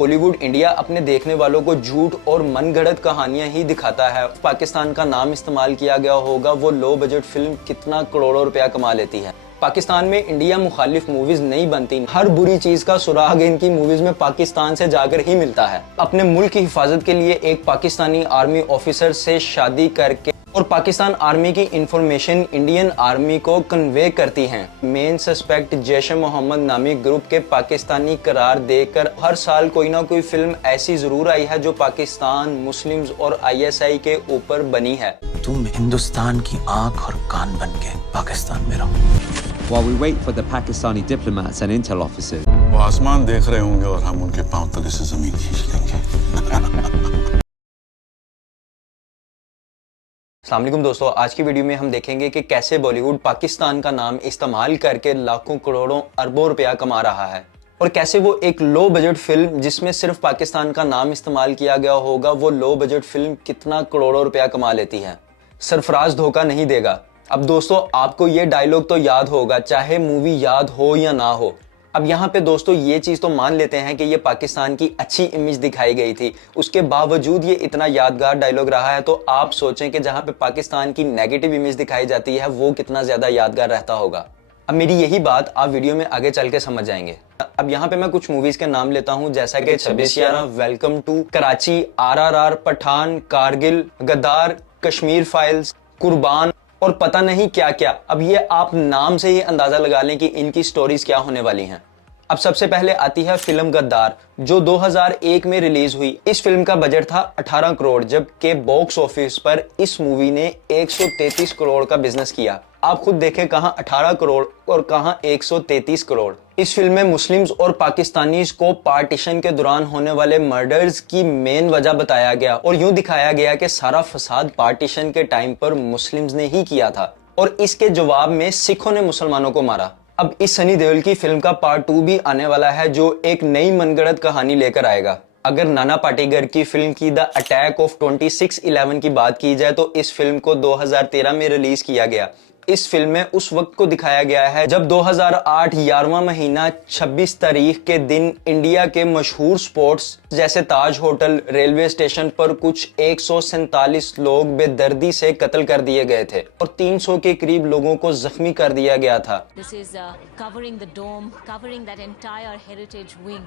Bollywood India अपने देखने वालों को झूठ और मनगढ़ंत कहानियां ही दिखाता है। पाकिस्तान का नाम इस्तेमाल किया गया होगा, वो लो बजट फिल्म कितना करोड़ों रुपया कमा लेती है। पाकिस्तान में इंडिया मुखालिफ मूवीज नहीं बनती। हर बुरी चीज का सुराग इनकी मूवीज में पाकिस्तान से जाकर ही मिलता है। अपने मुल्क की हिफाजत के लिए एक पाकिस्तानी आर्मी ऑफिसर से शादी करके और पाकिस्तान आर्मी की इंफॉर्मेशन इंडियन आर्मी को कन्वे करती हैं। मेन सस्पेक्ट जैश ए मोहम्मद नामी ग्रुप के पाकिस्तानी करार देकर हर साल कोई ना कोई फिल्म ऐसी जरूर आई है जो पाकिस्तान, मुस्लिम्स और ISI के ऊपर बनी है। तुम हिंदुस्तान की आंख और कान बन के पाकिस्तान में रहो। While we wait for the Pakistani diplomats and intel officers, वो आसमान देख रहे होंगे और हम उनके पांव तले से जमीन खींच लेंगे। अस्सलाम वालेकुम दोस्तों, आज की वीडियो में हम देखेंगे कि कैसे बॉलीवुड पाकिस्तान का नाम इस्तेमाल करके लाखों करोड़ों अरबों रुपया कमा रहा है और कैसे वो एक लो बजट फिल्म जिसमें सिर्फ पाकिस्तान का नाम इस्तेमाल किया गया होगा, वो लो बजट फिल्म कितना करोड़ों रुपया कमा लेती है। सरफराज धोखा नहीं देगा। अब दोस्तों, आपको ये डायलॉग तो याद होगा, चाहे मूवी याद हो या ना हो। अब यहाँ पे दोस्तों ये चीज तो मान लेते हैं कि ये पाकिस्तान की अच्छी इमेज दिखाई गई थी, उसके बावजूद ये इतना यादगार डायलॉग रहा है, तो आप सोचें कि जहाँ पे पाकिस्तान की नेगेटिव इमेज दिखाई जाती है वो कितना ज्यादा यादगार रहता होगा। अब मेरी यही बात आप वीडियो में आगे चल के समझ जाएंगे। अब यहाँ पे मैं कुछ मूवीज के नाम लेता हूँ, जैसा कि 26/11, welcome to Karachi, RRR, Pathaan, Kargil, Gaddar, Kashmir files, कुर्बान और पता नहीं क्या क्या। अब ये आप नाम से ही अंदाजा लगा लें कि इनकी स्टोरीज क्या होने वाली हैं। अब सबसे पहले आती है फिल्म गद्दार, जो 2001 में रिलीज हुई। इस फिल्म का बजट था 18 करोड़, जबकि बॉक्स ऑफिस पर इस मूवी ने 133 करोड़ का बिजनेस किया। आप खुद देखें, कहां 18 करोड़ और कहां 133 करोड़। इस फिल्म में मुस्लिम्स और पाकिस्तानीज को पार्टीशन के दौरान होने वाले मर्डर्स की मेन वजह बताया गया और यूं दिखाया गया कि सारा फसाद पार्टीशन के टाइम पर मुस्लिम्स ने ही किया था और इसके जवाब में सिखों ने मुसलमानों को मारा। अब इस सनी देओल की फिल्म का पार्ट 2 भी आने वाला है, जो एक नई मनगढ़ंत कहानी लेकर आएगा। अगर नाना पाटेकर की फिल्म की द अटैक ऑफ 26/11 की बात की जाए तो इस फिल्म को 2013 में रिलीज किया गया। इस फिल्म में उस वक्त को दिखाया गया है जब 2008 11वां महीना 26 तारीख के दिन इंडिया के मशहूर स्पॉट्स जैसे ताज होटल, रेलवे स्टेशन पर कुछ 147 लोग बेदर्दी से कत्ल कर दिए गए थे और 300 के करीब लोगों को जख्मी कर दिया गया था। This is covering the dome, covering that entire heritage wing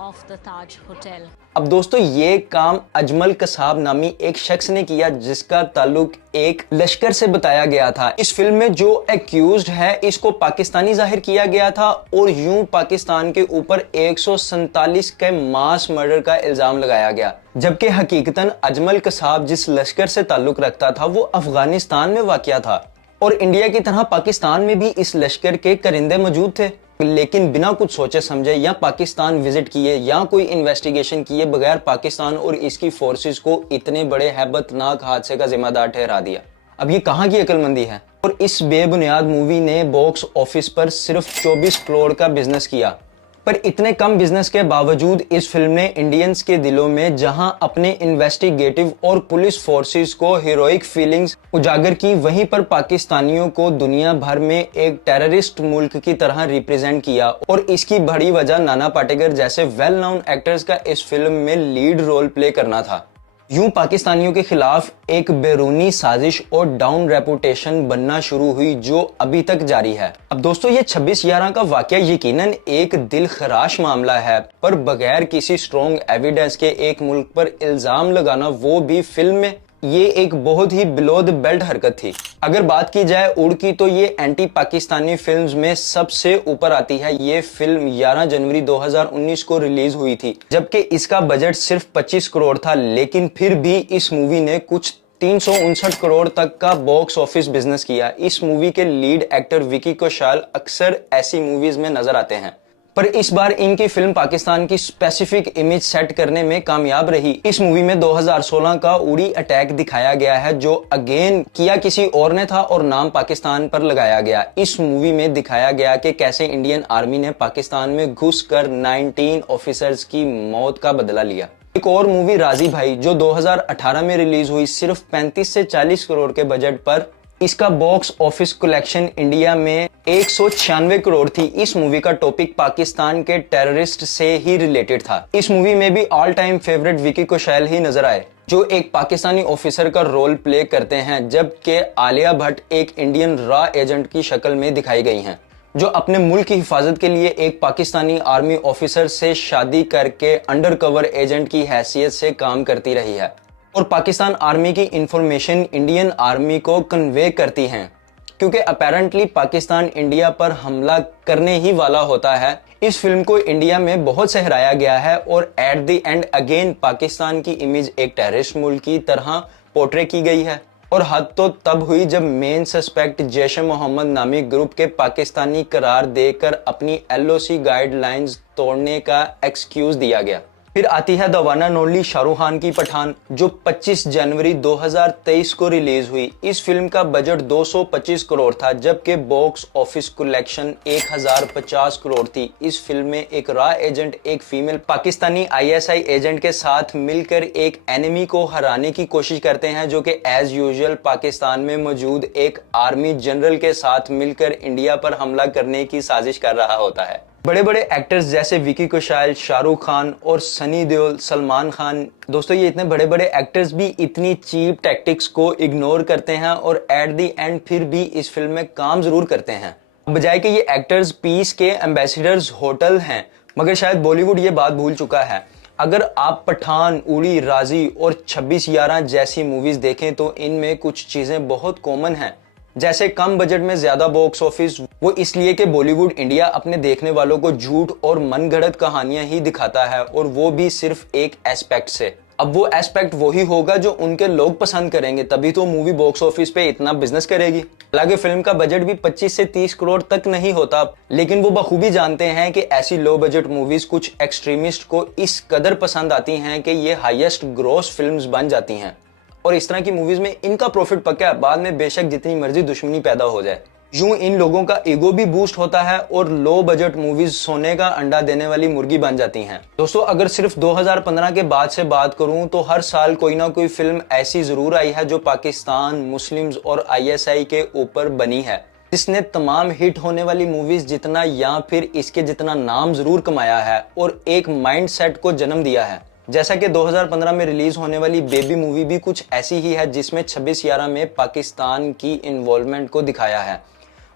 of the Taj Hotel. अब दोस्तों, ये काम अजमल कसाब नामी एक शख्स ने किया जिसका ताल्लुक एक लश्कर से बताया गया था। इस फिल्म में जो एक्यूज्ड है इसको पाकिस्तानी जाहिर किया गया था और यूं पाकिस्तान के ऊपर 147 के मास मर्डर का इल्जाम लगाया गया, जबकि हकीकतन अजमल कसाब जिस लश्कर से ताल्लुक रखता था वो अफगानिस्तान में वाक़या था और इंडिया की तरह पाकिस्तान में भी इस लश्कर के करिंदे मौजूद थे। लेकिन बिना कुछ सोचे समझे या पाकिस्तान विजिट किए या कोई इन्वेस्टिगेशन किए बगैर पाकिस्तान और इसकी फोर्सेस को इतने बड़े हैबतनाक हादसे का जिम्मेदार ठहरा दिया। अब ये कहाँ की अक्लमंदी है। और इस बेबुनियाद मूवी ने बॉक्स ऑफिस पर सिर्फ 24 करोड़ का बिजनेस किया, पर इतने कम बिजनेस के बावजूद इस फिल्म ने इंडियंस के दिलों में जहां अपने इन्वेस्टिगेटिव और पुलिस फोर्सेस को हीरोइक फीलिंग्स उजागर की, वहीं पर पाकिस्तानियों को दुनिया भर में एक टेररिस्ट मुल्क की तरह रिप्रेजेंट किया और इसकी बड़ी वजह नाना पाटेकर जैसे वेल नोन एक्टर्स का इस फिल्म में लीड रोल प्ले करना था। यूं पाकिस्तानियों के खिलाफ एक बैरूनी साजिश और डाउन रेपुटेशन बनना शुरू हुई जो अभी तक जारी है। अब दोस्तों, ये 26/11 का वाकया यकीनन एक दिल खराश मामला है, पर बगैर किसी स्ट्रॉन्ग एविडेंस के एक मुल्क पर इल्जाम लगाना, वो भी फिल्म में, ये एक बहुत ही बिलो द बेल्ट हरकत थी। अगर बात की जाए उड़ की तो ये एंटी पाकिस्तानी फिल्म्स में सबसे ऊपर आती है। ये फिल्म 11 जनवरी 2019 को रिलीज हुई थी, जबकि इसका बजट सिर्फ 25 करोड़ था, लेकिन फिर भी इस मूवी ने कुछ 359 करोड़ तक का बॉक्स ऑफिस बिजनेस किया। इस मूवी के लीड एक्टर विकी कौशल अक्सर ऐसी मूवीज में नजर आते हैं, पर इस बार इनकी फिल्म पाकिस्तान की स्पेसिफिक इमेज सेट करने में कामयाब रही। इस मूवी में 2016 का उड़ी अटैक दिखाया गया है, जो अगेन किया किसी और ने था और नाम पाकिस्तान पर लगाया गया। इस मूवी में दिखाया गया कि कैसे इंडियन आर्मी ने पाकिस्तान में घुसकर 19 ऑफिसर्स की मौत का बदला लिया। एक और मूवी राजी भाई, जो 2018 में रिलीज हुई, सिर्फ 35 से 40 करोड़ के बजट पर इसका बॉक्स ऑफिस कलेक्शन इंडिया में 196 करोड़ थी। इस मूवी का टॉपिक पाकिस्तान के टेररिस्ट से ही रिलेटेड था। इस मूवी में भी all time favourite Vicky Kaushal ही नजर आए, जो एक पाकिस्तानी ऑफिसर का रोल प्ले करते हैं, जबकि आलिया भट्ट एक इंडियन रॉ एजेंट की शक्ल में दिखाई गई हैं, जो अपने मुल्क की हिफाजत के लिए एक पाकिस्तानी आर्मी ऑफिसर से शादी करके अंडरकवर एजेंट की हैसियत से काम करती रही है और पाकिस्तान आर्मी की इंफॉर्मेशन इंडियन आर्मी को कन्वे करती हैं, क्योंकि अपेरेंटली पाकिस्तान इंडिया पर हमला करने ही वाला होता है। इस फिल्म को इंडिया में बहुत सहराया गया है और at the end again Pakistan की इमेज एक टेररिस्ट मुल्क की तरह पोर्ट्रे की गई है। और हद तो तब हुई जब मेन सस्पेक्ट जैश-ए-मोहम्मद नामी ग्रुप के पाकिस्तानी करार देकर अपनी LOC गाइडलाइंस तोड़ने का एक्सक्यूज दिया गया। फिर आती है the one and only Shahrukh Khan की पठान, जो 25 जनवरी 2023 को रिलीज हुई। इस फिल्म का बजट 225 करोड़ था, जबकि बॉक्स ऑफिस कलेक्शन 1050 करोड़ थी। इस फिल्म में एक रॉ एजेंट एक फीमेल पाकिस्तानी ISI एजेंट के साथ मिलकर एक एनिमी को हराने की कोशिश करते हैं, जो कि एज यूजुअल पाकिस्तान में मौजूद एक आर्मी जनरल के साथ मिलकर इंडिया पर हमला करने की साजिश कर रहा होता है। बड़े बड़े एक्टर्स जैसे विकी कौशल, शाहरुख खान और सनी देओल, सलमान खान, दोस्तों ये इतने बड़े बड़े एक्टर्स भी इतनी चीप टैक्टिक्स को इग्नोर करते हैं और एट द एंड फिर भी इस फिल्म में काम जरूर करते हैं, बजाय कि ये एक्टर्स पीस के एम्बेसडर्स होटल हैं। मगर शायद बॉलीवुड ये बात भूल चुका है। अगर आप पठान, उड़ी, राजी और 26/11 जैसी मूवीज देखें तो इनमें कुछ चीजें बहुत कॉमन हैं, जैसे कम बजट में ज्यादा बॉक्स ऑफिस। वो इसलिए कि बॉलीवुड इंडिया अपने देखने वालों को झूठ और मनगढ़ंत कहानियां ही दिखाता है, और वो भी सिर्फ एक एस्पेक्ट से। अब वो एस्पेक्ट वही होगा जो उनके लोग पसंद करेंगे, तभी तो मूवी बॉक्स ऑफिस पे इतना बिजनेस करेगी। हालांकि फिल्म का बजट भी 25 से 30 करोड़ तक नहीं होता, लेकिन वो बखूबी जानते हैं कि ऐसी लो बजट मूवीज कुछ एक्सट्रीमिस्ट को इस कदर पसंद आती हैं कि ये हाईएस्ट ग्रॉस फिल्म्स बन जाती हैं। और इस तरह की मूवीज में इनका प्रॉफिट पक्का है, बाद में बेशक जितनी मर्जी दुश्मनी पैदा हो जाए। यूं इन लोगों का ईगो भी बूस्ट होता है और लो बजट मूवीज सोने का अंडा देने वाली मुर्गी बन जाती हैं। दोस्तों अगर सिर्फ 2015 के बाद से बात करूं तो हर साल कोई ना कोई फिल्म ऐसी जरूर आई है जो पाकिस्तान, मुस्लिम्स और ISI के ऊपर बनी है, जिसने तमाम हिट होने वाली मूवीज जितना या फिर इसके जितना नाम जरूर कमाया है और एक माइंडसेट को जन्म दिया है। जैसा कि 2015 में रिलीज होने वाली बेबी मूवी भी कुछ ऐसी ही है, जिसमें 26/11 में पाकिस्तान की इन्वॉल्वमेंट को दिखाया है।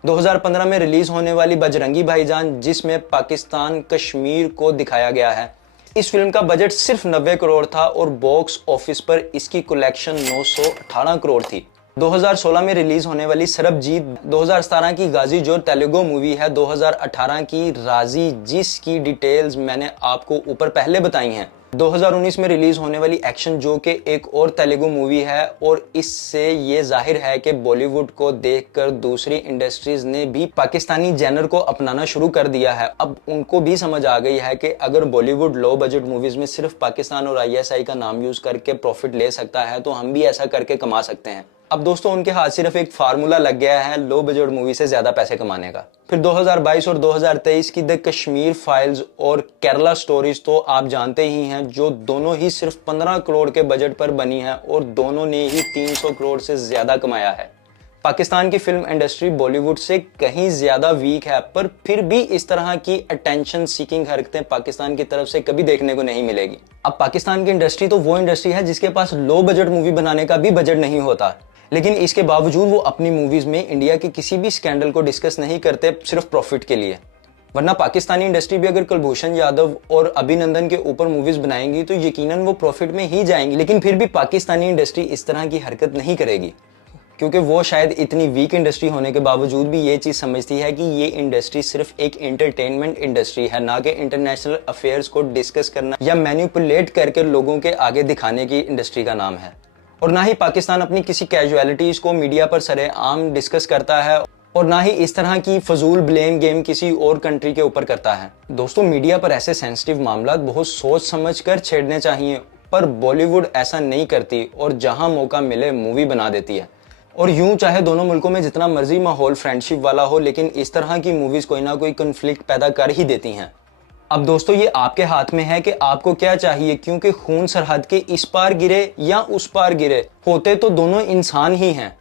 2015 में रिलीज होने वाली बजरंगी भाईजान, जिसमें पाकिस्तान कश्मीर को दिखाया गया है। इस फिल्म का बजट सिर्फ 90 करोड़ था और बॉक्स ऑफिस पर इसकी कलेक्शन 918 करोड़ थी। 2016 में रिलीज होने वाली सरबजीत, 2017 की गाजी जो तेलुगु मूवी है, 2018 की राजी जिसकी डिटेल्स मैंने आपको ऊपर पहले बताई हैं, 2019 में रिलीज होने वाली एक्शन जो कि एक और तेलुगु मूवी है। और इससे ये जाहिर है कि बॉलीवुड को देखकर दूसरी इंडस्ट्रीज ने भी पाकिस्तानी जेनर को अपनाना शुरू कर दिया है। अब उनको भी समझ आ गई है कि अगर बॉलीवुड लो बजट मूवीज में सिर्फ पाकिस्तान और ISI का नाम यूज करके प्रॉफिट ले सकता है, तो हम भी ऐसा करके कमा सकते हैं। अब दोस्तों उनके हाथ सिर्फ एक फार्मूला लग गया है लो बजट मूवी से ज्यादा पैसे कमाने का। फिर 2022 और 2023 की द कश्मीर फाइल्स और केरला स्टोरीज तो आप जानते ही हैं, जो दोनों ही सिर्फ 15 करोड़ के बजट पर बनी है और दोनों ने ही 300 करोड़ से ज्यादा कमाया है। पाकिस्तान की फिल्म इंडस्ट्री बॉलीवुड से कहीं ज्यादा वीक है, पर फिर भी इस तरह की अटेंशन सीकिंग हरकतें पाकिस्तान की तरफ से कभी देखने को नहीं मिलेगी। अब पाकिस्तान की इंडस्ट्री तो वो इंडस्ट्री है जिसके पास लो बजट मूवी बनाने का भी बजट नहीं होता, लेकिन इसके बावजूद वो अपनी मूवीज में इंडिया के किसी भी स्कैंडल को डिस्कस नहीं करते सिर्फ प्रॉफिट के लिए। वरना पाकिस्तानी इंडस्ट्री भी अगर कुलभूषण यादव और अभिनंदन के ऊपर मूवीज बनाएंगी तो यकीनन वो प्रॉफिट में ही जाएंगी, लेकिन फिर भी पाकिस्तानी इंडस्ट्री इस तरह की हरकत नहीं करेगी, क्योंकि वो शायद इतनी वीक इंडस्ट्री होने के बावजूद भी ये चीज समझती है कि ये इंडस्ट्री सिर्फ एक एंटरटेनमेंट इंडस्ट्री है, ना कि इंटरनेशनल अफेयर्स को डिस्कस करना या मैनिपुलेट करके लोगों के आगे दिखाने की इंडस्ट्री का नाम है। और ना ही पाकिस्तान अपनी किसी कैजुअलिटीज को मीडिया पर सरेआम डिस्कस करता है और ना ही इस तरह की फजूल ब्लेम गेम किसी और कंट्री के ऊपर करता है। दोस्तों मीडिया पर ऐसे सेंसिटिव मामला बहुत सोच समझ कर छेड़ने चाहिए, पर बॉलीवुड ऐसा नहीं करती और जहां मौका मिले मूवी बना देती है। और यूं चाहे दोनों मुल्कों में जितना मर्जी माहौल फ्रेंडशिप वाला हो, लेकिन इस तरह की मूवीज कोई ना कोई कन्फ्लिक्ट पैदा कर ही देती हैं। अब दोस्तों ये आपके हाथ में है कि आपको क्या चाहिए, क्योंकि खून सरहद के इस पार गिरे या उस पार गिरे, होते तो दोनों इंसान ही हैं।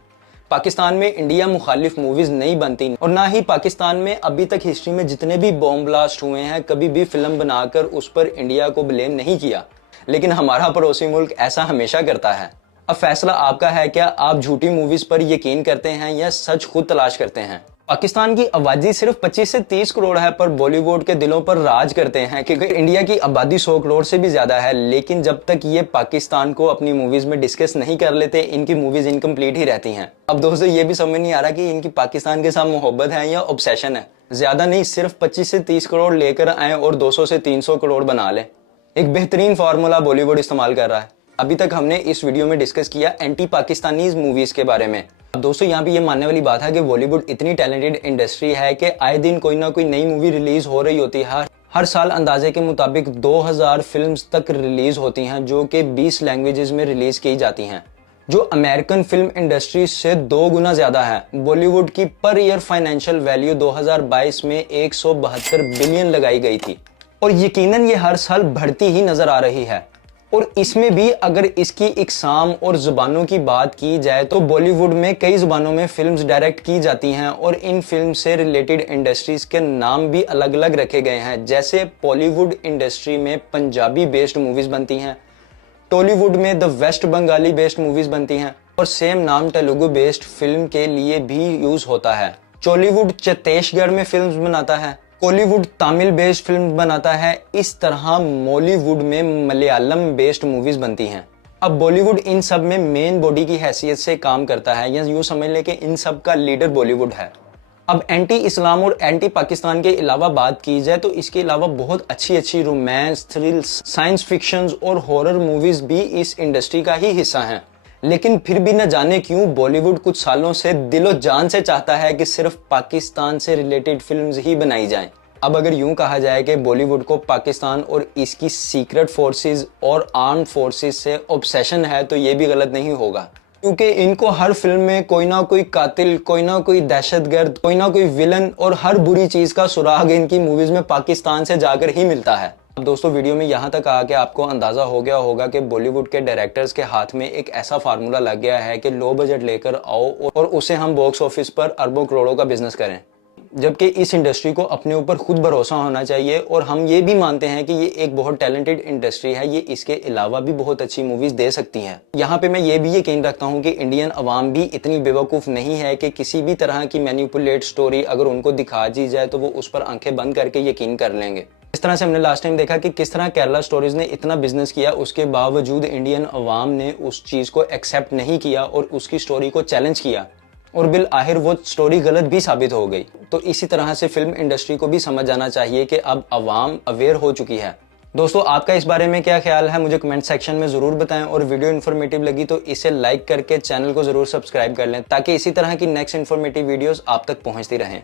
पाकिस्तान में इंडिया मुखालिफ मूवीज नहीं बनती और ना ही पाकिस्तान में अभी तक हिस्ट्री में जितने भी बॉम्ब ब्लास्ट हुए हैं कभी भी फिल्म बनाकर उस पर इंडिया को ब्लेम नहीं किया, लेकिन हमारा पड़ोसी मुल्क ऐसा हमेशा करता है। अब फैसला आपका है, क्या आप झूठी मूवीज पर यकीन करते हैं या सच खुद तलाश करते हैं। पाकिस्तान की आबादी सिर्फ 25 से 30 करोड़ है पर बॉलीवुड के दिलों पर राज करते हैं, क्योंकि इंडिया की आबादी 100 करोड़ से भी ज्यादा है। लेकिन जब तक ये पाकिस्तान को अपनी मूवीज में डिस्कस नहीं कर लेते, इनकी मूवीज इनकम्प्लीट ही रहती हैं। अब दोस्तों ये भी समझ नहीं आ रहा कि इनकी पाकिस्तान के साथ मोहब्बत है या ऑब्सेशन है। ज्यादा नहीं, सिर्फ 25 से 30 करोड़ लेकर आए और 200 से 300 करोड़ बना लें। एक बेहतरीन फार्मूला बॉलीवुड इस्तेमाल कर रहा है। अभी तक हमने इस वीडियो में डिस्कस किया एंटी पाकिस्तानीज मूवीज के बारे में। अब दोस्तों यहाँ भी ये मानने वाली बात है कि बॉलीवुड इतनी टैलेंटेड इंडस्ट्री है कि आए दिन कोई ना कोई नई मूवी रिलीज हो रही होती है। हर साल अंदाजे के मुताबिक 2000 फिल्म्स तक रिलीज होती हैं, जो कि 20 लैंग्वेजेस में रिलीज की जाती हैं, जो अमेरिकन फिल्म इंडस्ट्री से 2 गुना ज्यादा है। बॉलीवुड की पर ईयर फाइनेंशियल वैल्यू 2022 में 172 बिलियन लगाई गई थी और यकीनन ये हर साल बढ़ती ही नजर आ रही है। और इसमें भी अगर इसकी इकसाम और जुबानों की बात की जाए तो बॉलीवुड में कई जुबानों में फिल्म्स डायरेक्ट की जाती हैं और इन फिल्म से रिलेटेड इंडस्ट्रीज के नाम भी अलग अलग रखे गए हैं। जैसे बॉलीवुड इंडस्ट्री में पंजाबी बेस्ड मूवीज बनती हैं, टॉलीवुड में the west Bengali based movies बनती हैं और सेम नाम तेलुगु बेस्ड फिल्म के लिए भी यूज होता है। चॉलीवुड छत्तीसगढ़ में फिल्म्स बनाता है, कॉलीवुड तमिल बेस्ड फिल्म बनाता है। इस तरह मॉलीवुड में मलयालम बेस्ड मूवीज बनती हैं। अब बॉलीवुड इन सब में मेन बॉडी की हैसियत से काम करता है, या यूं समझ लें कि इन सब का लीडर बॉलीवुड है। अब एंटी इस्लाम और एंटी पाकिस्तान के अलावा बात की जाए तो इसके अलावा बहुत अच्छी रोमांस, थ्रिल्स, साइंस फिक्शन और हॉरर मूवीज भी इस इंडस्ट्री का ही हिस्सा हैं। लेकिन फिर भी न जाने क्यों बॉलीवुड कुछ सालों से दिलो जान से चाहता है कि सिर्फ पाकिस्तान से रिलेटेड फिल्म्स ही बनाई जाएं। अब अगर यूं कहा जाए कि बॉलीवुड को पाकिस्तान और इसकी सीक्रेट फोर्सेस और आर्म्ड फोर्सेस से ऑब्सेशन है तो ये भी गलत नहीं होगा, क्योंकि इनको हर फिल्म में कोई ना कोई कातिल, कोई ना कोई दहशतगर्द, कोई ना कोई विलन और हर बुरी चीज का सुराग इनकी मूवीज में पाकिस्तान से जाकर ही मिलता है। अब दोस्तों वीडियो में यहाँ तक आके आपको अंदाजा हो गया होगा कि बॉलीवुड के डायरेक्टर्स के हाथ में एक ऐसा फार्मूला लग गया है कि लो बजट लेकर आओ और उसे हम बॉक्स ऑफिस पर अरबों करोड़ों का बिजनेस करें। जबकि इस इंडस्ट्री को अपने ऊपर खुद भरोसा होना चाहिए और हम ये भी मानते हैं कि ये एक बहुत टैलेंटेड इंडस्ट्री है, ये इसके अलावा भी बहुत अच्छी मूवीज दे सकती है। यहाँ पे मैं ये भी यकीन रखता हूँ कि इंडियन अवाम भी इतनी बेवकूफ़ नहीं है कि किसी भी तरह की मैनिपुलेट स्टोरी अगर उनको दिखा दी जाए तो वो उस पर आंखें बंद करके यकीन कर लेंगे। इस तरह से हमने लास्ट टाइम देखा कि किस तरह केरला स्टोरीज ने इतना बिजनेस किया, उसके बावजूद इंडियन अवाम ने उस चीज़ को एक्सेप्ट नहीं किया और उसकी स्टोरी को चैलेंज किया और बिल आखिर वो स्टोरी गलत भी साबित हो गई। तो इसी तरह से फिल्म इंडस्ट्री को भी समझ जाना चाहिए कि अब अवाम अवेयर हो चुकी है। दोस्तों आपका इस बारे में क्या ख्याल है मुझे कमेंट सेक्शन में जरूर बताएं और वीडियो इन्फॉर्मेटिव लगी तो इसे लाइक करके चैनल को जरूर सब्सक्राइब कर लें ताकि इसी तरह की नेक्स्ट इन्फॉर्मेटिव वीडियोस आप तक पहुंचती रहें।